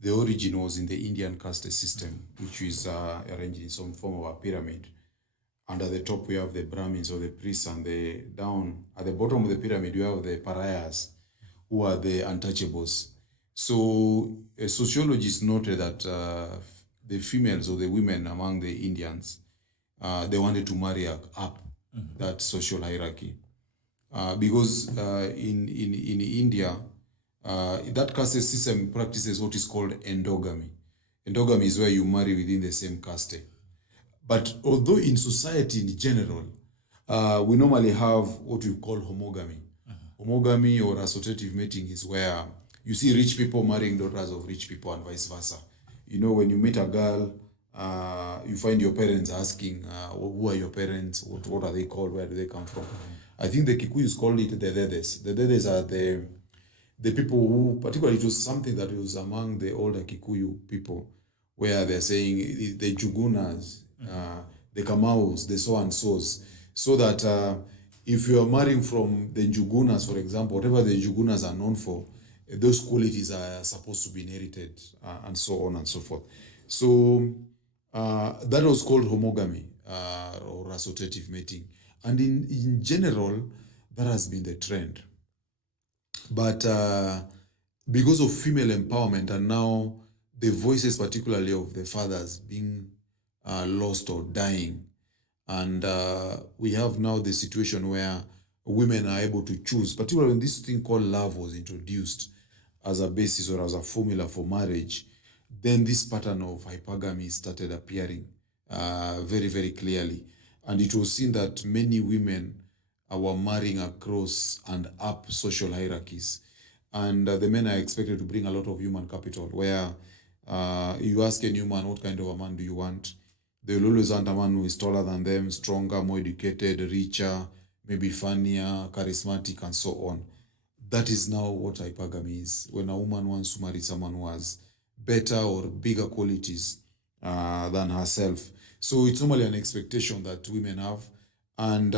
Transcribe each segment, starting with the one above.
the origin was in the Indian caste system, which is arranged in some form of a pyramid. And at the top we have the Brahmins or the priests, and down at the bottom of the pyramid we have the pariahs, who are the untouchables. So sociologists noted that the females or the women among the Indians, they wanted to marry up that social hierarchy. Because in India, that caste system practices what is called endogamy. Endogamy is where you marry within the same caste. But although in society in general, we normally have what we call homogamy. Homogamy or associative mating is where you see rich people marrying daughters of rich people and vice versa. You know, when you meet a girl, you find your parents asking, who are your parents? What are they called? Where do they come from? I think the Kikuyus call it the Dedes. The Dedes are the people who, particularly it was something that was among the older Kikuyu people, where they're saying the Jugunas, the Kamaus, the so-and-sos, so that if you are marrying from the Jugunas, for example, whatever the Jugunas are known for, those qualities are supposed to be inherited, and so on and so forth. So that was called homogamy, or associative mating. And in general, that has been the trend. But because of female empowerment, and now the voices, particularly of the fathers, being lost or dying, and we have now the situation where women are able to choose, particularly when this thing called love was introduced as a basis or as a formula for marriage, then this pattern of hypergamy started appearing very, very clearly. And it was seen that many women were marrying across and up social hierarchies. And the men are expected to bring a lot of human capital, where you ask any man, what kind of a man do you want? They will always want a man who is taller than them, stronger, more educated, richer, maybe funnier, charismatic, and so on. That is now what hypergamy is. When a woman wants to marry someone who has better or bigger qualities than herself. So it's normally an expectation that women have. And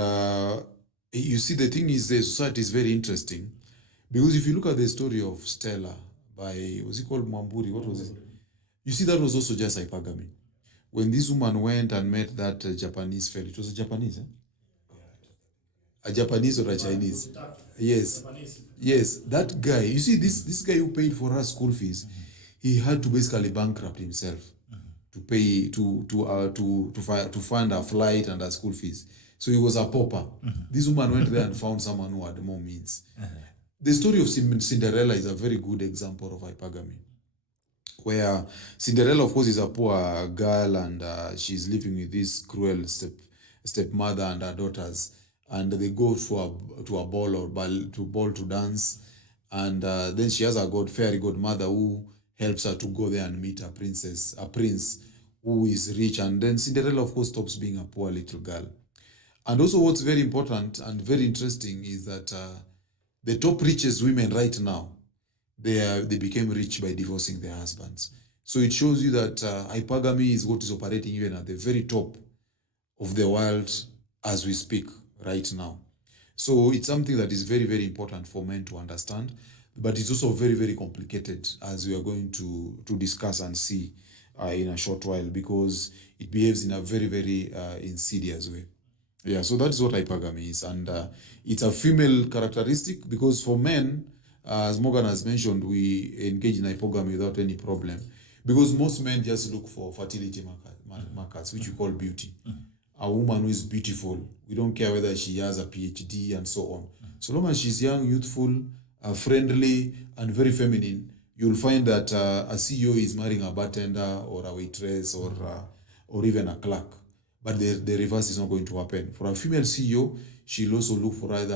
you see, the thing is, the society is very interesting. Because if you look at the story of Stella by, was it called Mwamburi? What was it? You see, that was also just hypergamy. When this woman went and met that Japanese fellow, it was a Japanese, a Japanese or a Chinese? Yes. Yes, that guy. You see, this guy who paid for her school fees, he had to basically bankrupt himself to pay to fund a flight and a school fees. So he was a pauper. This woman went there and found someone who had more means. The story of Cinderella is a very good example of hypergamy, where Cinderella, of course, is a poor girl, and she's living with this cruel stepmother and her daughters, and they go to a ball to dance, and then she has a fairy godmother who helps her to go there and meet a prince who is rich, and then Cinderella, of course, stops being a poor little girl. And also, what's very important and very interesting is that the top richest women right now, they became rich by divorcing their husbands. So it shows you that hypergamy is what is operating even at the very top of the world as we speak right now. So it's something that is very, very important for men to understand, but it's also very, very complicated, as we are going to discuss and see in a short while, because it behaves in a very, very insidious way. Yeah, so that's what hypergamy is. And it's a female characteristic, because for men, as Morgan has mentioned, we engage in hypergamy without any problem, because most men just look for fertility markers, which we call beauty. A woman who is beautiful, we don't care whether she has a PhD and so on. So long as she's young, youthful, friendly, and very feminine, you'll find that a CEO is marrying a bartender or a waitress or even a clerk. But the reverse is not going to happen. For a female CEO, she'll also look for either